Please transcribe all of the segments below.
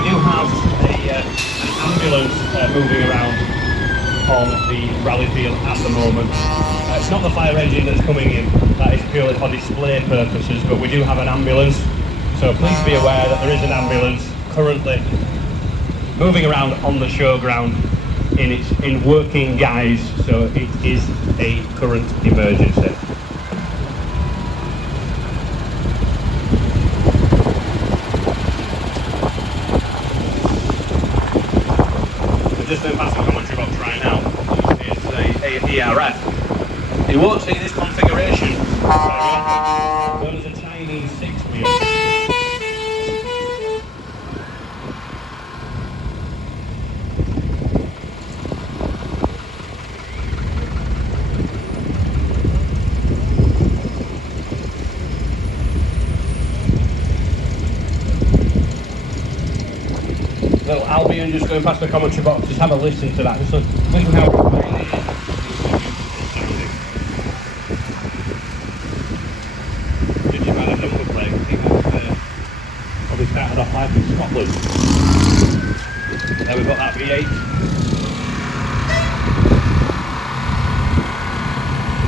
we do have an ambulance moving around on the rally field at the moment. It's not the fire engine that's coming in, that is purely for display purposes, but we do have an ambulance, so please be aware that there is an ambulance currently moving around on the showground in working guise, so it is a current emergency. Just been past the commentary box right now. This is a ERF. You won't see this configuration known as a Chinese 6-wheel. Little Albion just going past the commentary box, just have a listen to that. Just listen how it is. Judging by the number plate, I think that's probably started off life in Scotland. There we've got that V8.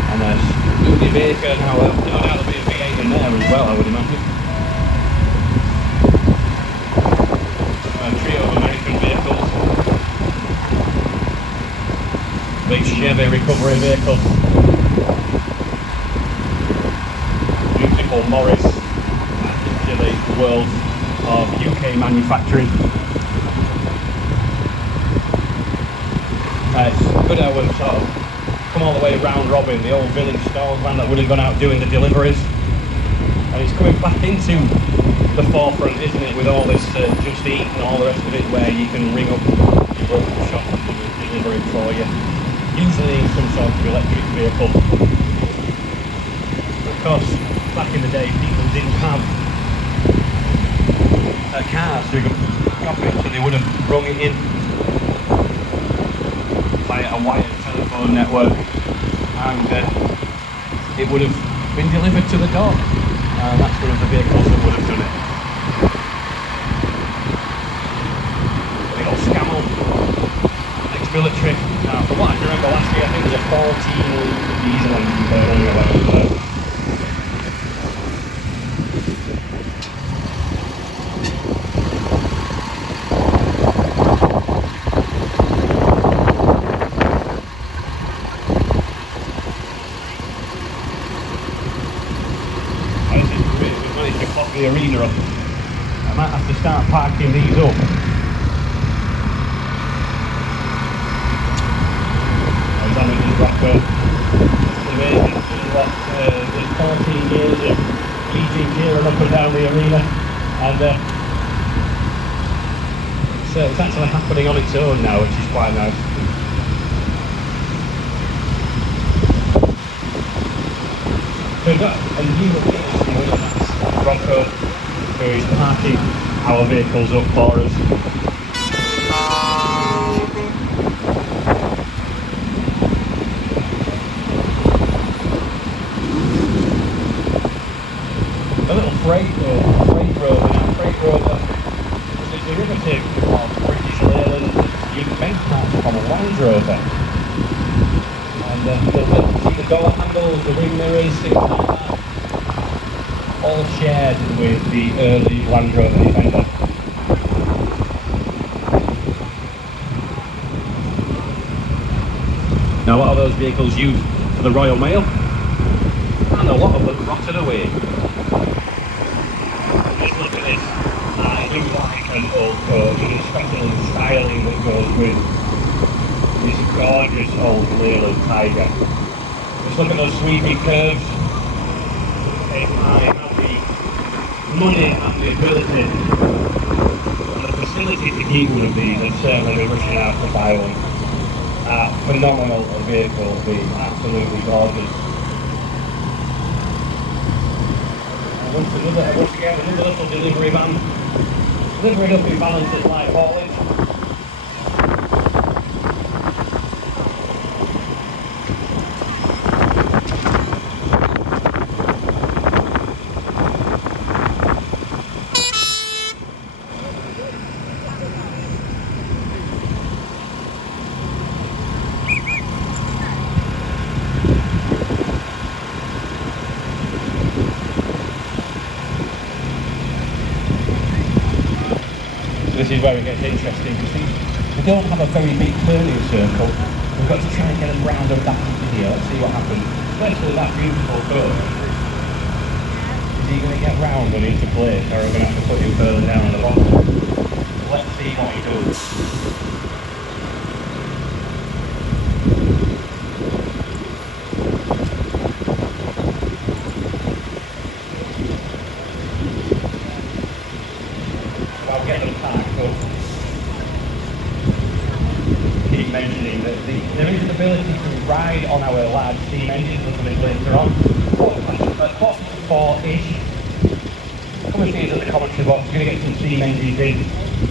And there's Studebaker now, no doubt there'll be a V8 in there as well, I would imagine. Big Chevy recovery vehicle. Beautiful Morris. Actually the world of UK manufacturing. It's good how we've sort of come all the way round robin, the old village stores van that would have gone out doing the deliveries. And it's coming back into the forefront, isn't it, with all this Just Eat and all the rest of it, where you can ring up your local shop and deliver it for you. Usually in some sort of electric vehicle. Of course, back in the day, people didn't have cars to drop it, so they would have rung it in via a wired telephone network, and it would have been delivered to the door. And that's one of the vehicles that would have done it. Big old Scamel, ex-military. Now, from what I can remember last year, I think it was a 14-litre diesel engine burning around there. We've managed to clock the arena up. I might have to start parking these up. Rockwell. It's amazing to see what in 14 years of eating here and up and down the arena, and so it's actually happening on its own now, which is quite nice. So we've got a new appearance, that's Rocco, who is parking our vehicles up for us. A little freight rover. Now, freight rover is a derivative of British Leyland used main parts from a Land Rover. And you'll see the door handles, the wing mirrors, things like that, all shared with the early Land Rover Defender. Now, a lot of those vehicles used for the Royal Mail, and a lot of them rotted away. Just look at this. It looks like an old coach, and especially the styling that goes with this gorgeous old Leyland Tiger. Just look at those sweeping curves. If I have the money and the ability and the facility to keep one of these, I'd certainly be rushing out to buy one. Phenomenal vehicle, being absolutely gorgeous. Once again, another little delivery van, delivering up in balance at light haulage. this is where it gets interesting. You see, we don't have a very big turning circle. We've got to try and get them round and back into here. Let's see what happens. Especially that beautiful curve. Is he going to get round when into place, or are we going to have to put him further down at the bottom? Let's see what he does. I'll get them parked up. Keep mentioning that there is an ability to ride on our large steam engines a little bit later on. At 44-ish. Come and see us at the commentary box. We're going to get some steam engines in,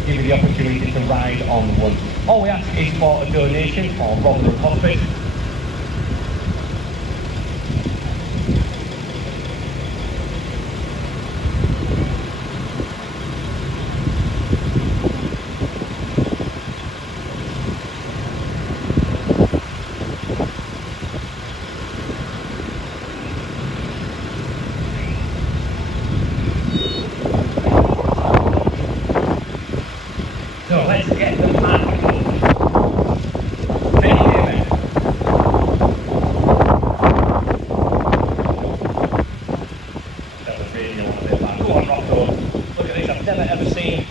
give you the opportunity to ride on one. All we ask is for a donation for Rotherham Hospice. So let's get them back. Can you hear me? That was really a little bit bad. Go on, Rocco. Look at this, I've never ever seen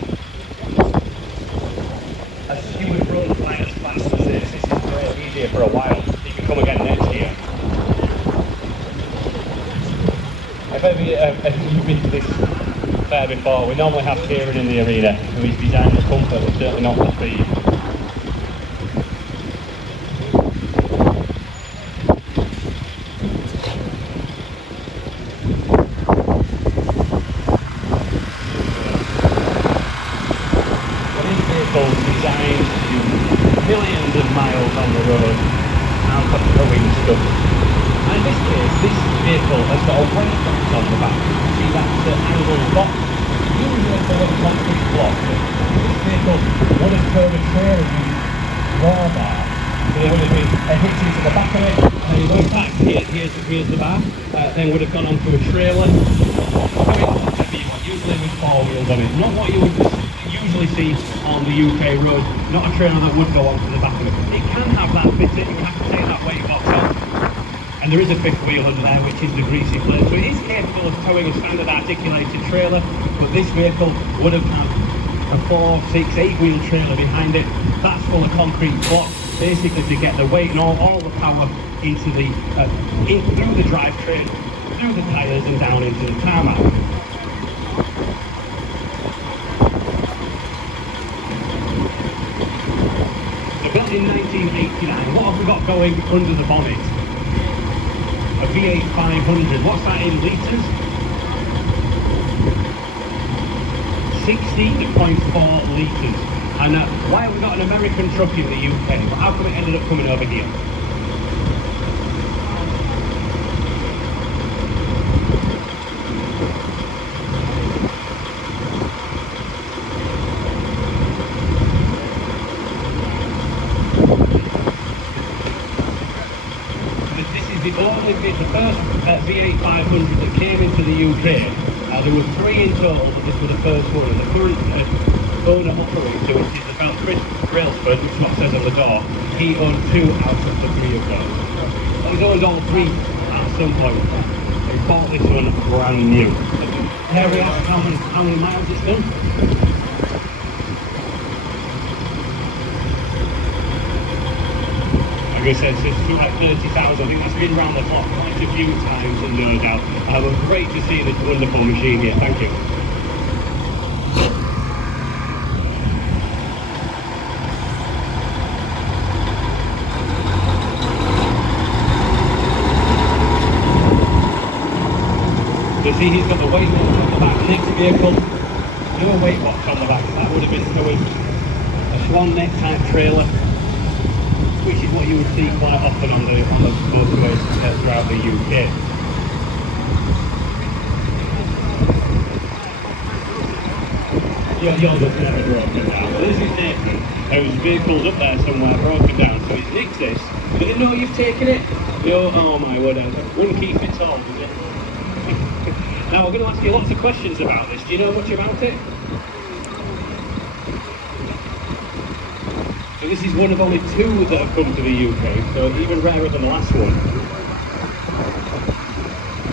a steward run quite as fast as this. This is great. He's here for a while. He can come again next year. If ever you've been to this fair before, we normally have Kieran in the arena, who is designed for comfort, but certainly not for speed. Well, this vehicle is designed to do millions of miles on the road and for towing stuff. And in this case, this vehicle has got a weight box on the back. See that angled box? Usually for a concrete block. This vehicle would have towed a trailer using drawbar. So there would have been a hitch into the back of it, and then going back, here's the bar, then would have gone onto a trailer. Usually with four wheels on it. Not what you would usually see on the UK road. Not a trailer that would go onto the back of it. It can have that fitted, you have to take that weight box off. And there is a fifth wheel under there, which is the greasy plate. So it is capable of towing a standard articulated trailer, but this vehicle would have had a 4, 6, 8 wheel trailer behind it. That's full of concrete blocks, basically to get the weight and all the power into the through the drivetrain, through the tyres and down into the tarmac. So built in 1989. What have we got going under the bonnet? A V8 500, what's that in litres? 60.4 litres. And why have we got an American truck in the UK? Well, how come it ended up coming over here? The first V8 500 that came into the UK, there were 3 in total, but this was the first one. And the current owner operator, which is about Chris Brailsford, which is what it says on the door, he owned 2 out of the 3 of those. So he's owned all 3 at some point. He bought this one brand new. Here we are, how many miles it's done? Like I said, it's like 30,000. I think that's been round the clock quite a few times, and no doubt. But great to see this wonderful machine here. Thank you. You see, he's got the weight box on the back. Next vehicle, no weight box on the back. That would have been towing a swan neck type trailer, which is what you would see quite often on the motorways throughout the UK. Yours has never broken down. This is Nathan, whose vehicle's up there somewhere broken down, so he's nicked this. Does it know you've taken it? Oh my word, wouldn't keep it all, does it? Now we're going to ask you lots of questions about this. Do you know much about it? So this is one of only two that have come to the UK, so even rarer than the last one.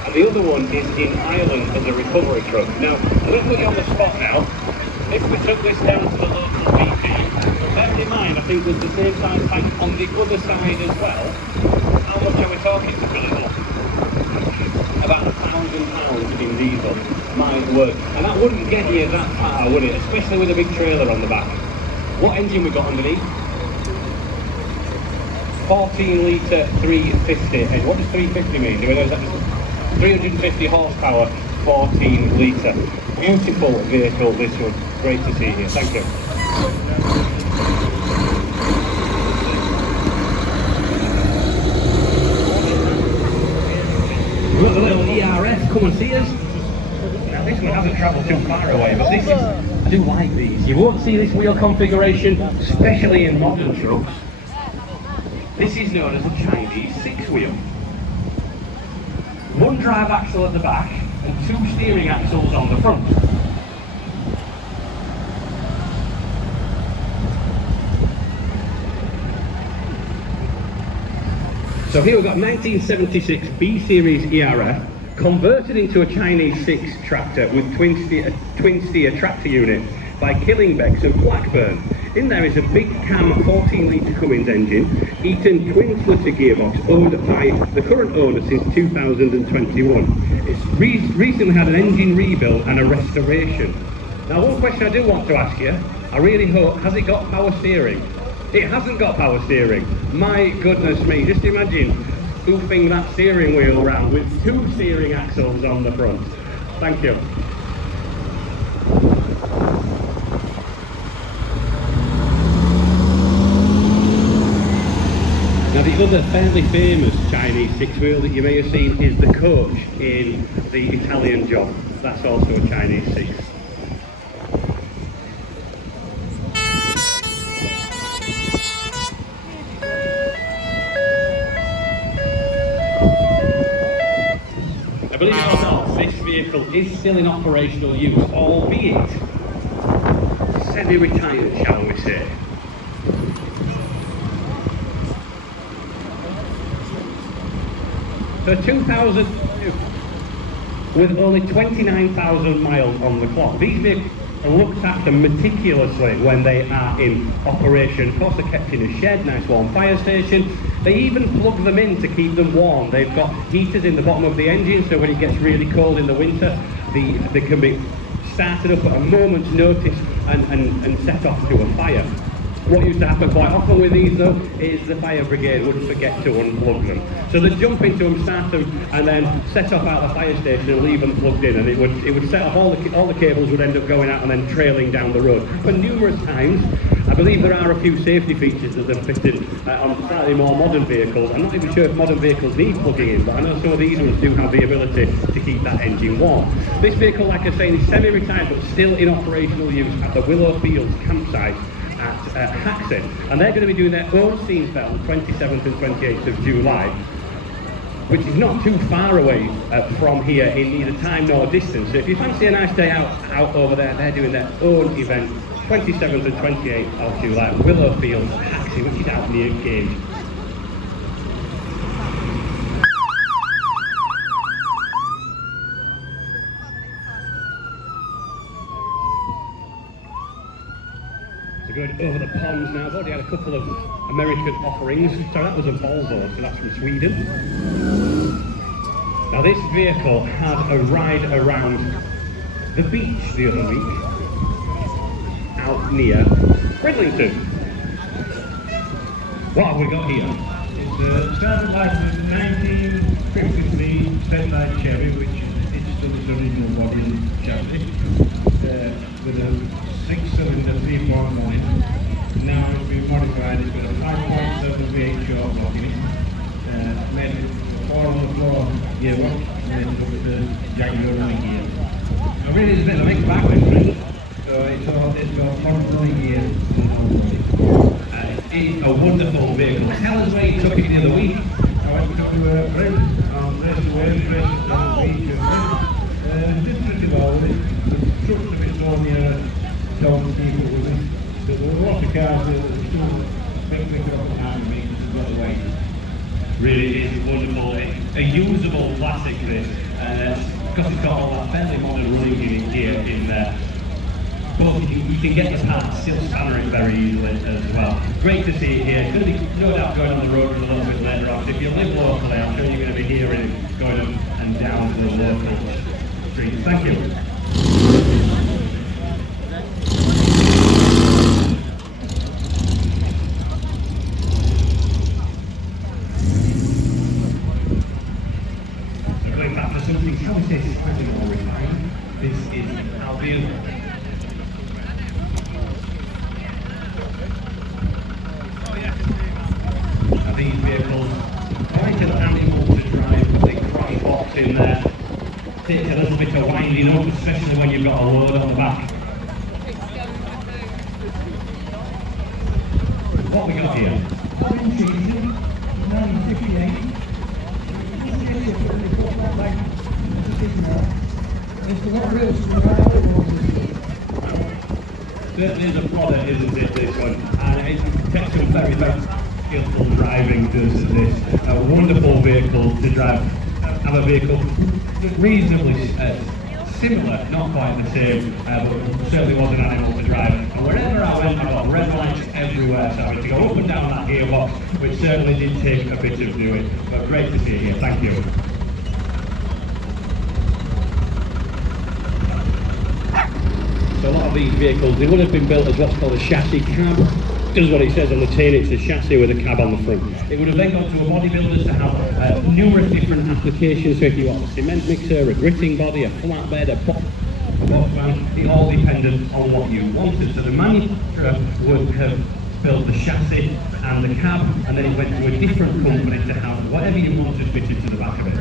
And the other one is in Ireland as a recovery truck. Now, I'm going to put you on the spot now. If we took this down to the local BP, bear in mind, I think there's the same size tank on the other side as well. How much are we talking to fill it up? About £1,000 in diesel. My word. And that wouldn't get you that far, would it? Especially with a big trailer on the back. What engine we got underneath? 14 litre 350. And what does 350 mean? Do we know exactly? 350 horsepower, 14 litre. Beautiful vehicle, this one. Great to see you. Thank you. We've got the little ERS, come and see us. Now this one hasn't travelled too far away, but this is, I do like these. You won't see this wheel configuration, especially in modern trucks. This is known as a Chinese six-wheel. One drive axle at the back and two steering axles on the front. So here we've got 1976 B Series ERF converted into a Chinese 6 tractor with twin steer tractor unit by Killingbeck's of Blackburn. In there is a big cam 14 litre Cummins engine, Eaton twin splitter gearbox owned by the current owner since 2021. It's recently had an engine rebuild and a restoration. Now one question I do want to ask you, I really hope, has it got power steering? It hasn't got power steering. My goodness me, just imagine spoofing that steering wheel around with two steering axles on the front. Thank you. Now the other fairly famous Chinese six-wheel that you may have seen is the coach in the Italian Job. That's also a Chinese six. Believe it or not, this vehicle is still in operational use, albeit semi-retired, shall we say. So 2000, with only 29,000 miles on the clock. These vehicles are looked after meticulously when they are in operation. Of course, they're kept in a shed, nice warm fire station. They even plug them in to keep them warm. They've got heaters in the bottom of the engine, so when it gets really cold in the winter, they can be started up at a moment's notice and set off to a fire. What used to happen quite often with these though is the fire brigade would forget to unplug them. So they'd jump into them, start them, and then set off out the fire station and leave them plugged in, and it would set off all the cables would end up going out and then trailing down the road. But numerous times, I believe there are a few safety features that they've fitted on slightly more modern vehicles. I'm not even sure if modern vehicles need plugging in, but I know some of these ones do have the ability to keep that engine warm. This vehicle, like I say, is semi-retired but still in operational use at the Willow Fields campsite at Haxton, and they're going to be doing their own scene fair on the 27th and 28th of July, which is not too far away from here in neither time nor distance. So if you fancy a nice day out over there, they're doing their own event 27th and 28th of July at Willow Fields, Haxton, which is out near Cambridge. Going over the ponds now. I've already had a couple of American offerings. So that was a Volvo, so that's from Sweden. Now this vehicle had a ride around the beach the other week, out near Bridlington. What have we got here? It's started life with 1953 Spendlight Chevy, which is still its original body chassis, with a 6-cylinder 3.9. Now it's been modified. It's got a 5.7 V8 short block in it. Made it 4-on-the-floor gearbox, and then with the Jaguar running gear. Now really it's a bit of a mixed bag with it, so it's got front running gear and all. It's a wonderful vehicle. Tell us where you took it the other week. I went to Brent on Racing Wales, racing down the beach and did pretty well with it. The truck's a bit more near town people with it. There were a lot of cars that were still Really is wonderful. It's a usable classic, this, because it's got all that fairly modern running in here in there. But you can get the parts, still spanner it very easily as well. Great to see it here. It's going to be no doubt going on the road a little bit later on. So if you live locally, I'm sure you're going to be hearing going up and down the local streets. Thank you. So going back to something, shall we say, slightly more refined. This is Albion. These vehicles, quite an animal to drive with the cross box in there. Takes a little bit of winding up, especially when you've got a load on the back. What we got here? Certainly is a product, isn't it, this one? And it takes some very, very skillful driving does this. A wonderful vehicle to drive. Have a vehicle reasonably similar, not quite the same, but certainly was an animal to drive. And wherever I went, I got red lights everywhere, so I had to go up and down that gearbox, which certainly did take a bit of doing. But great to see you here. Thank you. So a lot of these vehicles, they would have been built as what's called a chassis cab. Does what it says on the tin, it's a chassis with a cab on the front. It would have then gone to a bodybuilder's to have numerous different applications. So if you want a cement mixer, a gritting body, a flatbed, a box van, it all depended on what you wanted. So the manufacturer would have built the chassis and the cab, and then it went to a different company to have whatever you wanted fitted to the back of it.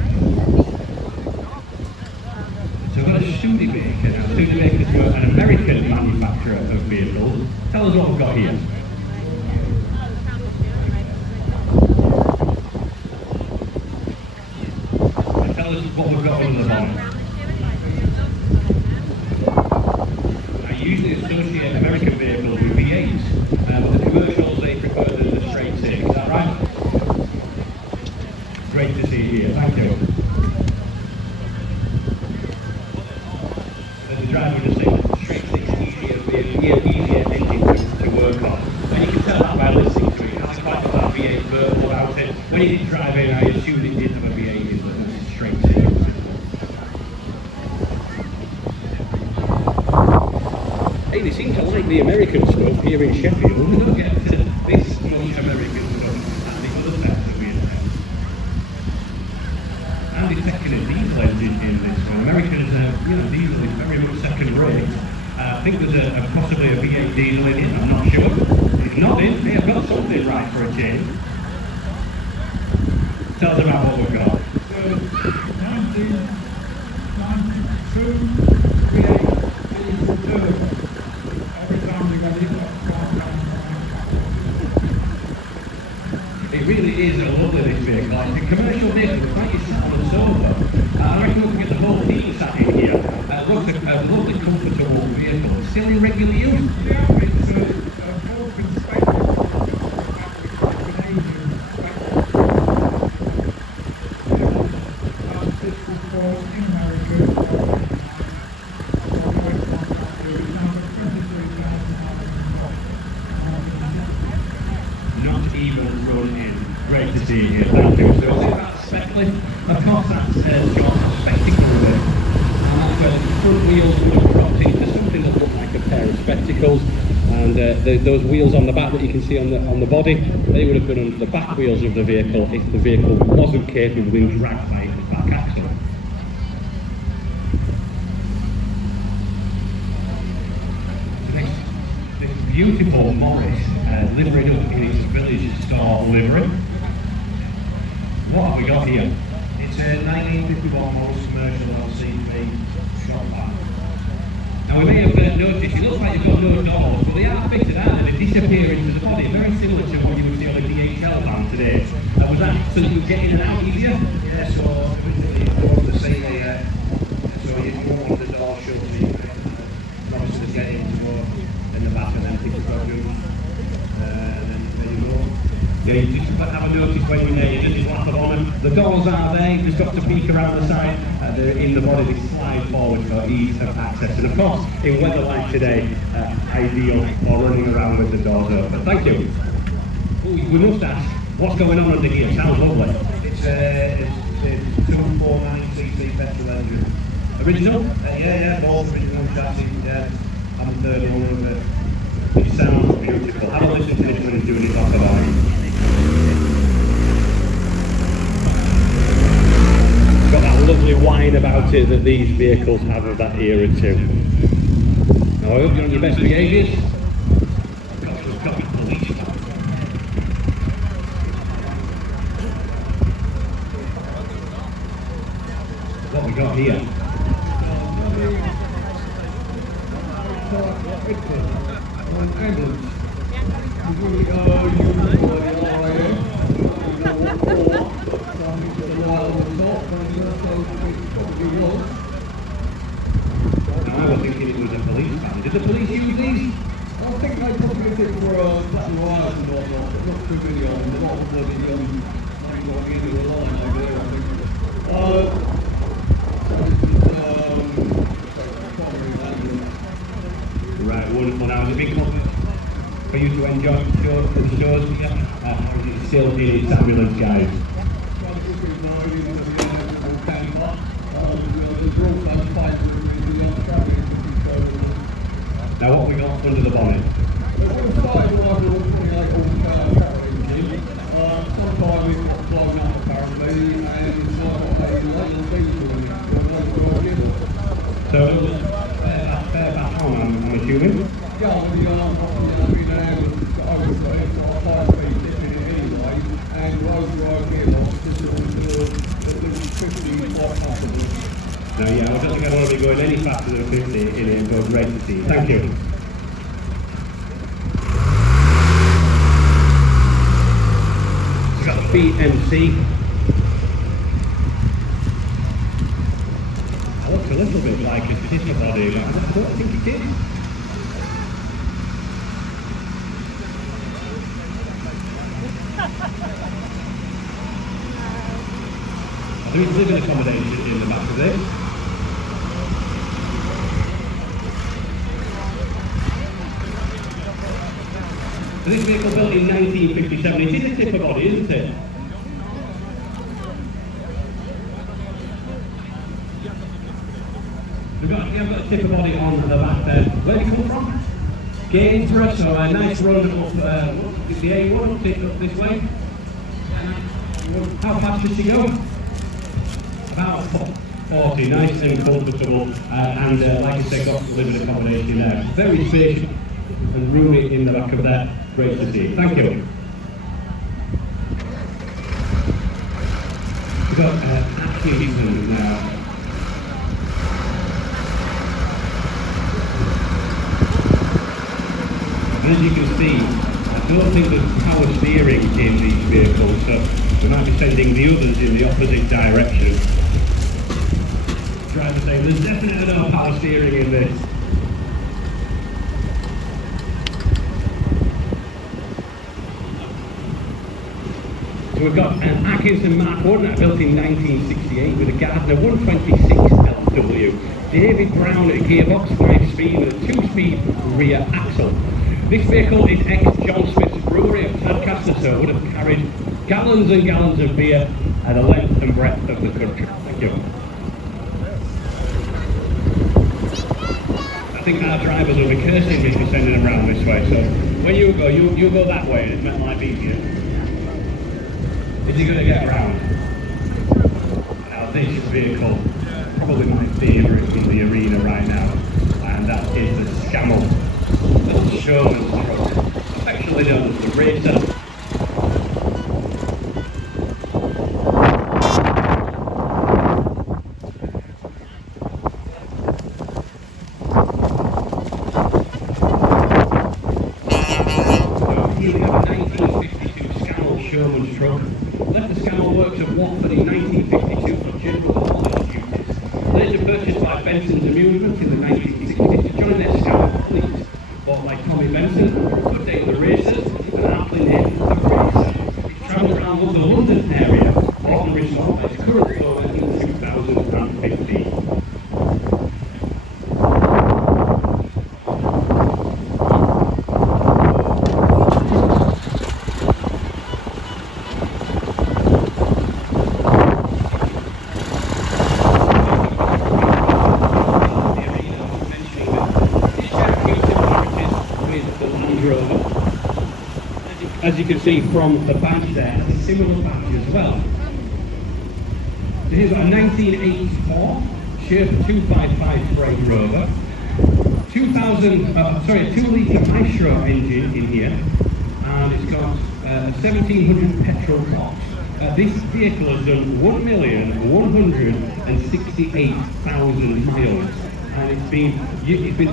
So we've got a Studebaker now. Studebakers were an American manufacturer of vehicles. Tell us what we've got here. Tell us what we've got under the bonnet. I usually associate American vehicles with V8s, but the commercials, they prefer the straight six. Is that right? Great to see you here. Thank you. The driver just saying that the straight six easier engine to work on. And you can tell that by listening to it. It has quite a lot of V8 verbal about it. When you did drive in, I assumed it did have a V8 in the straight six. Hey, they seem to like the American stuff here in Sheffield. We don't get this much American stuff and the other stuff that we have. And it's taking a diesel engine in this one. Americans, diesel is very much second rate. I think there's possibly a V8 diesel in it, I'm not sure. If not in, they have got something right for a change. Tell us about what we've got. 1992 V8 diesel turbo. Every time we got it, it really is a lovely this vehicle. It's a commercial vehicle, it's like you sat on a sofa. I reckon we can get the whole team sat in here. Looks a lovely, comfortable vehicle. Still in regular use. yeah, it's both been spec'd. Not even run in. Great to see you here. Thank you. So is that spec lift? Of course that's John's spectacle lift. And that's where the front wheels would have dropped into something that looked like a pair of spectacles. And those wheels on the back that you can see on the body, they would have been under the back wheels of the vehicle if the vehicle wasn't capable of being dragged by its back axle. This beautiful Morris liveried up in its village store livery. What have we got here? It's a 1951 Morris commercial LCV shop van. Now we may have noticed, it looks like you've got no doors, but they are fitted out and they disappear into the body, very similar to what you would see on a DHL van today. Was that so that you get in and out easier? Yeah, so originally the same so you don't want the door shut, so you can obviously get in to go in the back and then pick the produce, and then there you go. Yeah, you just have a notice when you're there, you do this lap of honour. The doors are there, you just got to peek around the side. They're in the body, they slide forward for ease of access. And of course, in weather like today, ideal for running around with the doors open. Thank you. We must ask, what's going on under here? Sounds lovely. It's 249cc petrol engine. Original? Yeah, both original chassis, yeah. I'm the third owner of it. It sounds beautiful. Have a listen to this when he's doing it off the line. It's got that lovely whine about it that these vehicles have of that era too. Now, I hope you're on your best behaviours. Got your police. What we got here? I was thinking it was a police van. Did the police use these? I think they probably did for platinum wires and whatnot, but not too many on. A lot of bloody maybe like the end of the line over there, I think. Right, wonderful. Now, it's a big compliment for you to enjoy the shows here. It's still in its ambulance, guys. Now, what we got under the bonnet? Sometime it got blown up apparently, and So, it was fair back home, I'm assuming? yeah, well, the I've been over for 5 feet dipping it anyway, and road gearbox just the 50 is quite comfortable. No, yeah, I don't think I want to be going any faster than 50 in it and go great to see. Thank you. It's got the BMC. It looks a little bit like a tissue body, but I don't think it is. There is living accommodation in the back of this. So this vehicle built in 1957, it is a tipper body, isn't it? We've got a tipper body on the back there. Where do you come from? Gainsborough, so a nice road up the A1, take up this way. How fast does she go? About 40, nice and comfortable, and like I said, got living accommodation there. Very spacious and roomy in the back of that. Great to see. Thank you. We've got Atkinson now. And as you can see, I don't think there's power steering in these vehicles, so we might be sending the others in the opposite direction. Trying to say there's definitely no power steering in this. So we've got an Atkinson Mark 1 built in 1968 with a Gardner 126 LW. David Brown gearbox, 5-speed and a 2-speed rear axle. This vehicle is ex-John Smith's brewery of Tadcaster, so it would have carried gallons and gallons of beer at the length and breadth of the country. Thank you. I think our drivers will be cursing me for sending them around this way, so when you go that way and it's meant life easier. Is he going to get around? Now this vehicle, probably my favourite in the arena right now, and that is the Scammell, the showman's truck, affectionately known as the Racer. Here we have a 1952 Scammell showman's truck. Left the Scammell works at Watford in 1952 for general haulage duties. Later purchased by Benson's Amusement in the 1960s to join their Scammell fleet. Bought by Tommy Benson, good day to the racers, and aptly named as you can see from the badge there, has a similar badge as well. So here's got a 1984 Sheffield 255 frame rover, 2-litre Maestro engine in here, and it's got 1700 petrol clocks. This vehicle has done 1,168,000 miles, and it's been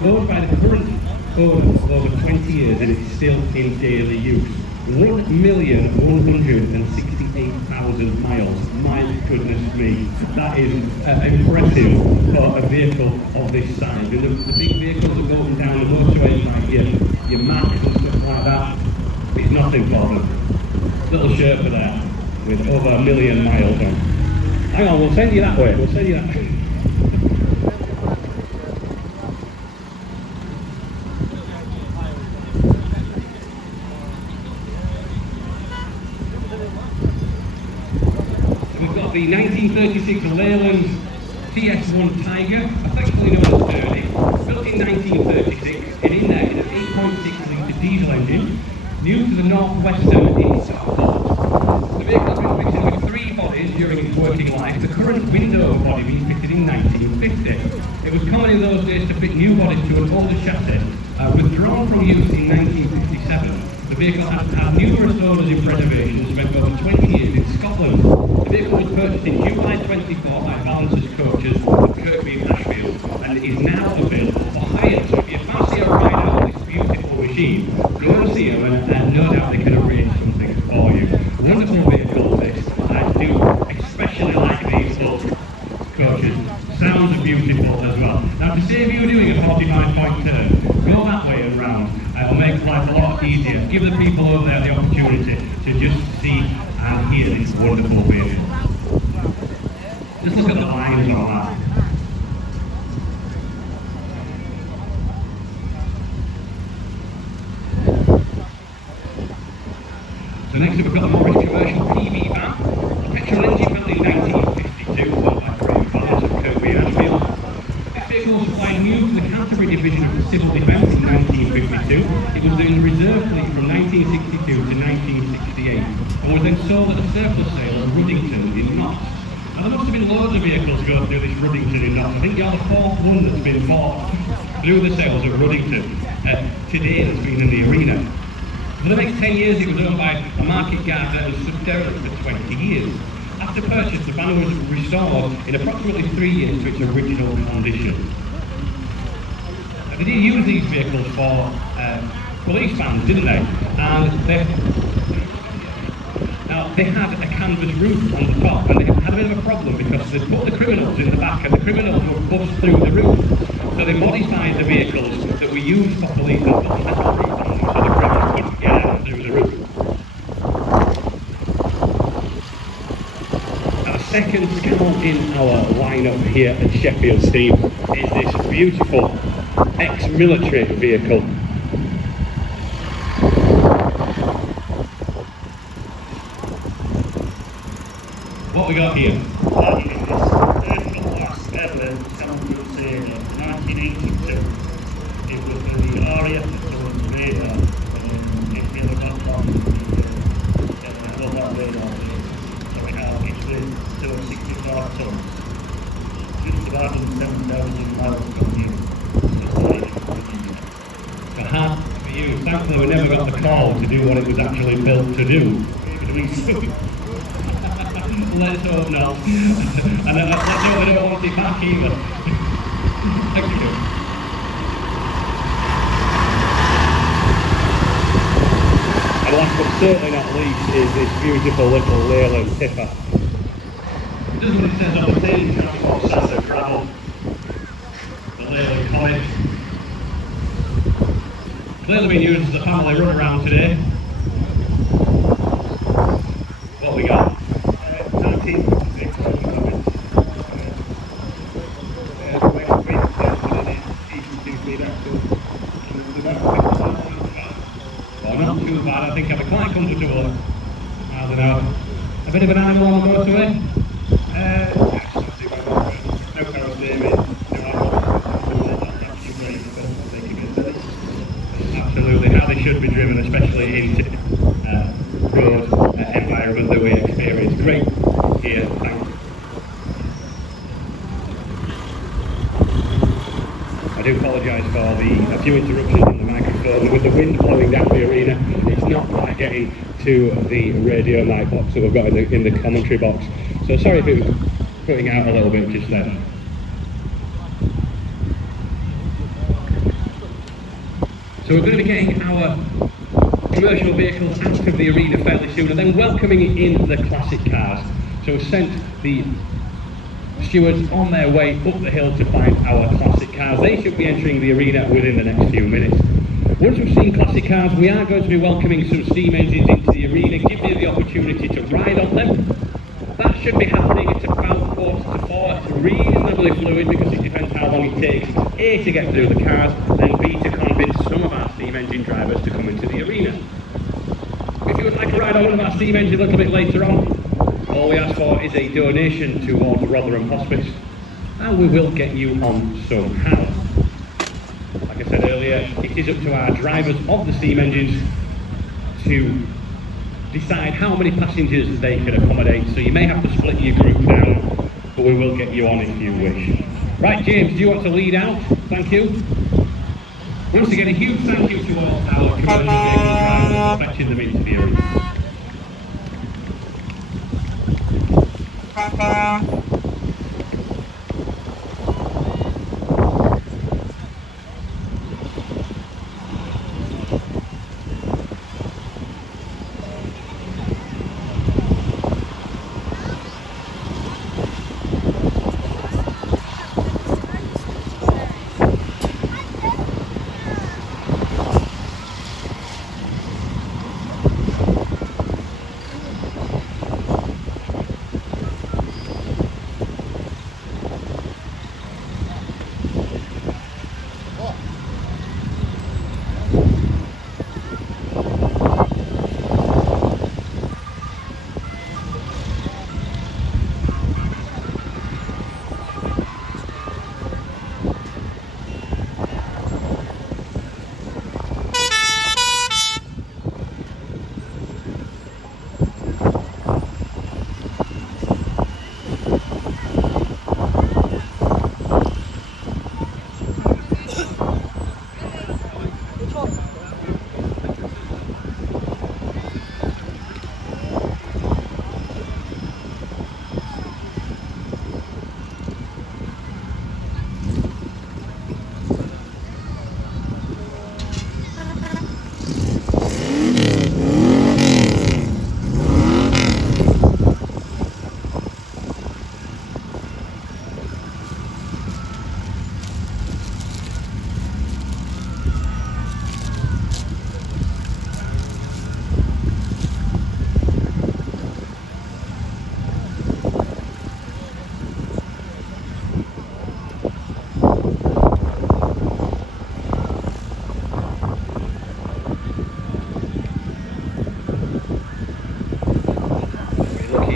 owned by the current owner for over 20 years, and it's still in daily use. 1,168,000 miles. My goodness me, that is impressive for a vehicle of this size. And the big vehicles that go up and down the motorways, like your Max and stuff like that, it's nothing for them. Little Sherpa there with over 1 million miles on. Hang on, we'll send you that way. We'll send you that way. The 1936 Leyland TS1 Tiger, affectionately known as Dirty, built in 1936, and in there is an 8.6 litre diesel engine, new to the northwestern east. The vehicle has been fitted with 3 bodies during its working life, the current window body being fitted in 1950. It was common in those days to fit new bodies to an older chassis, withdrawn from use in 1957. The vehicle has had numerous owners in preservation, spent over 20 years in Scotland. The vehicle was purchased in July 24 by Balances Coaches at Kirkby in Sheffield, and is now available for hire. So if you fancy a ride out of this beautiful machine, go and see them, and no doubt they can arrange something for you. Wonderful vehicle this. I do especially like these little coaches. Sounds beautiful as well. Now to save you doing a 45-point turn, go that way and round. It'll make life a lot easier. Give the people over there the opportunity to just see and hear this wonderful vehicle. Just look at the lines on that. So next we've got the Morris commercial PV van. A petrol engine built in 1952, owned by Graham Barnes of Kirkby and Sheffield. This vehicle was flying new to the Canterbury Division of the Civil Defence in 1952. It was in the reserve fleet from 1962 to 1968, and was then sold at a surplus sale at Ruddington in Notts. Now there must have been loads of vehicles going through this Ruddington in Notts. I think you're the 4th one that's been bought through the sales at Ruddington today that's been in the arena. For the next 10 years it was owned by a market guard that was subderelict for 20 years. After purchase, the van was restored in approximately 3 years to its original condition. They did use these vehicles for police vans, didn't they? And they had a canvas roof on the top, and they had a bit of a problem because they put the criminals in the back, and the criminals would bust through the roof. So they modified the vehicles that we used for police and put a metal roof on them so the criminals couldn't get out through the roof. Our second car in our lineup here at Sheffield, Steve, is this beautiful ex-military vehicle. What we got here? Last ever Champion Crusader, 1982. It was the RAF radar. It never got on that radar. So it weighed 64 tons. Just about 7,000 miles from you. Hard for you. Thankfully we never got the call to do what it was actually built to do. Let's hope not. And let's hope we don't want it back either. Thank you. And last but certainly not least is this beautiful little Leyland tipper. This is what it says on the tin, transport sand and gravel. The Leyland Comet. Clearly been used as a family run around today. What we got? 1956 Well, not too bad. I think I'll be quite comfortable. I don't know. A bit of an animal on the motorway? no carol David, Absolutely, how they should be driven, especially in off-road environment that we experience. Great here, thanks. I do apologise for a few interruptions on the microphone. With the wind blowing down the arena, it's not quite getting to the radio mic box that we've got in the commentary box. So sorry if it was putting out a little bit just then. So we're going to be getting our commercial vehicles out of the arena fairly soon and then welcoming in the classic cars. So we've sent the stewards on their way up the hill to find our classic cars. They should be entering the arena within the next few minutes. Once we've seen classic cars, we are going to be welcoming some steam engines into the arena, giving you the opportunity to ride on them. That should be happening at about 3:45. It's reasonably fluid because it depends how long it takes, A, to get through the cars, and B, to convince some of our steam engine drivers to come into the arena. If you would like to ride on one of our steam engines a little bit later on, all we ask for is a donation towards Rotherham Hospice, and we will get you on somehow. Like I said earlier, it is up to our drivers of the steam engines to decide how many passengers they can accommodate, so you may have to split your group down, but we will get you on if you wish. Right, James, do you want to lead out? Thank you. Once again, a huge thank you to all our commercial vehicle drivers for fetching them into the arena.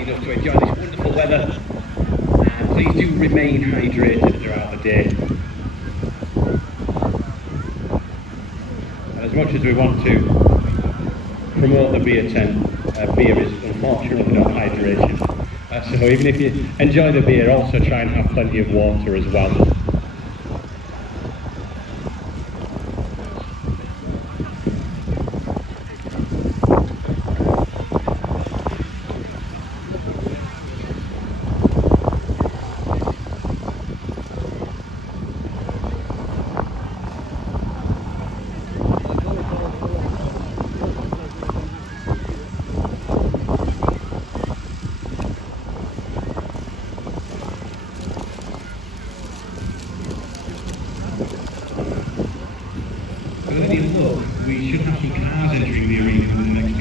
To enjoy this wonderful weather, and please do remain hydrated throughout the day. And as much as we want to promote the beer tent, beer is unfortunately not hydration. So even if you enjoy the beer, also try and have plenty of water as well. We should have some cars entering the arena in the next